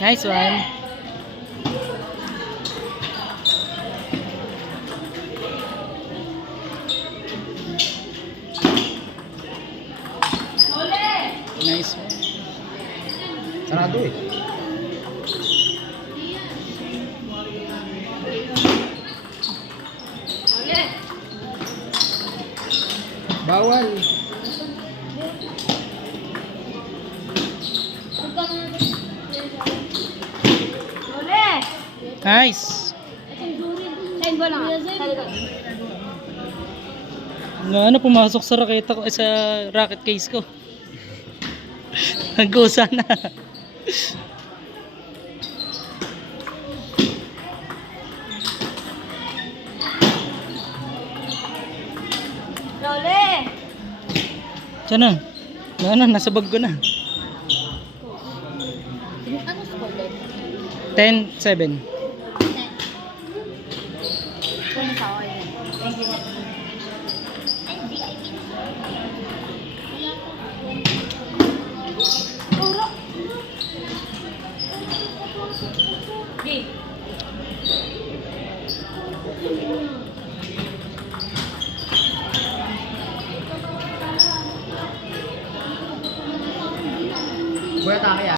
Nice one. Nice one. Sarado eh. Bawal. Nice. Saan ba lang? Nga pumasok sa raketa ko, sa racket case ko. Nagkusa na. Lole! Diyan na. Nga nasa bag ko na. Ano score? 10-7.